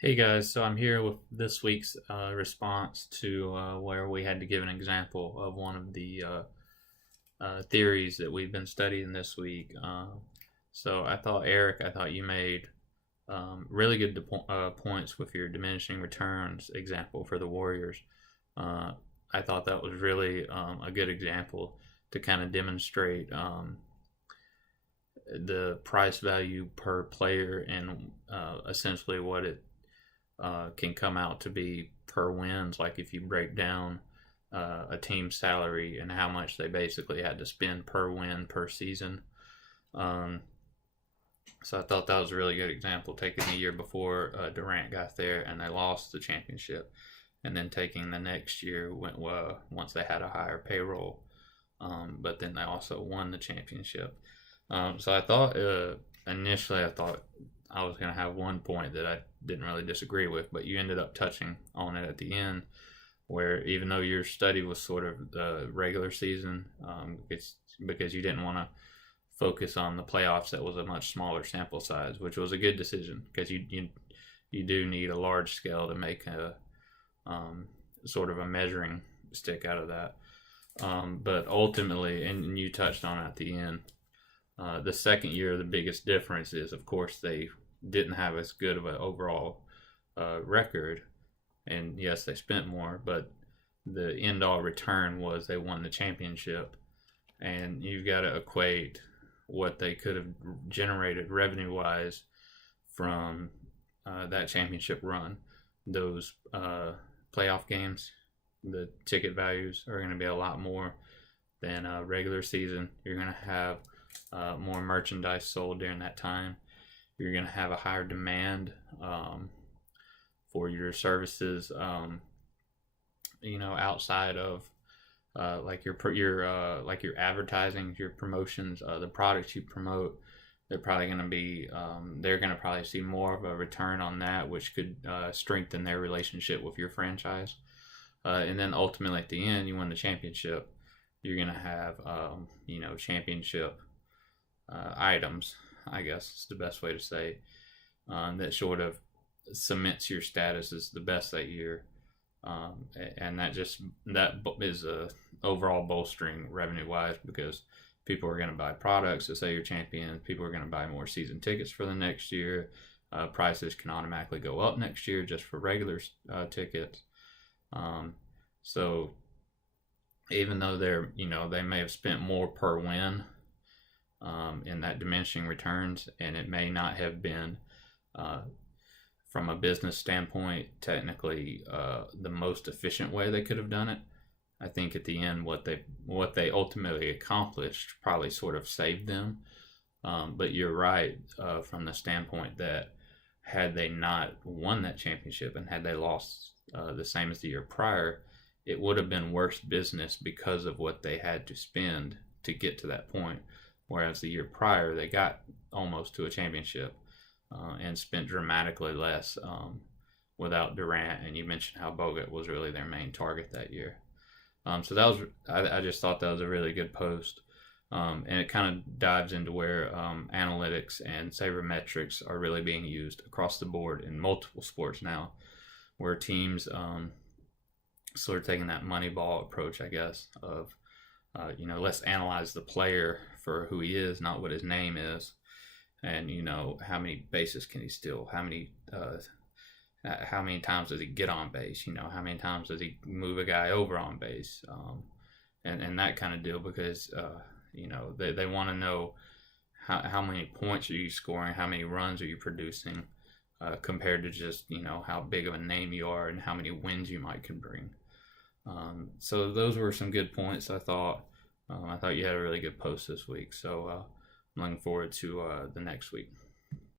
Hey guys, so I'm here with this week's response to where we had to give an example of one of the theories that we've been studying this week. So I thought, Eric, I thought you made really good points with your diminishing returns example for the Warriors. Uh, I thought that was really a good example to kind of demonstrate the price value per player and essentially what it can come out to be per wins. Like if you break down a team's salary and how much they basically had to spend per win per season. Um, so I thought that was a really good example, taking the year before Durant got there and they lost the championship, and then taking the next year once they had a higher payroll, but then they also won the championship. So I thought initially I thought I was going to have one point that I didn't really disagree with, but you ended up touching on it at the end, where even though your study was sort of the regular season, it's because you didn't want to focus on the playoffs. That was a much smaller sample size, which was a good decision because you do need a large scale to make a sort of a measuring stick out of that. But ultimately, and you touched on it at the end, the second year, the biggest difference is, of course, they didn't have as good of an overall record. And yes, they spent more, but the end all return was they won the championship. And you've got to equate what they could have generated revenue wise from that championship run. Those playoff games, the ticket values are going to be a lot more than a regular season. You're going to have more merchandise sold during that time. You're going to have a higher demand for your services, outside of like your advertising, your promotions, the products you promote. They're probably going to be they're going to probably see more of a return on that, which could strengthen their relationship with your franchise. And then ultimately at the end, you win the championship. You're going to have championship items, I guess is the best way to say, that sort of cements your status as the best that year, and that is a overall bolstering revenue wise because people are going to buy products that say you're champion. People are going to buy more season tickets for the next year. Prices can automatically go up next year just for regular tickets. So even though they may have spent more per win in that diminishing returns, and it may not have been from a business standpoint technically the most efficient way they could have done it. I think at the end what they ultimately accomplished probably sort of saved them. But you're right, from the standpoint that had they not won that championship and had they lost the same as the year prior, it would have been worse business because of what they had to spend to get to that point. Whereas the year prior, they got almost to a championship and spent dramatically less without Durant. And you mentioned how Bogut was really their main target that year. So that was I just thought that was a really good post. And it kind of dives into where analytics and sabermetrics are really being used across the board in multiple sports now, where teams sort of taking that Moneyball approach, I guess, of let's analyze the player for who he is, not what his name is, and how many bases can he steal, how many times does he get on base, how many times does he move a guy over on base, and that kind of deal, because they want to know how many points are you scoring, how many runs are you producing, compared to just how big of a name you are and how many wins you can bring. So those were some good points, I thought. I thought you had a really good post this week, so I'm looking forward to the next week.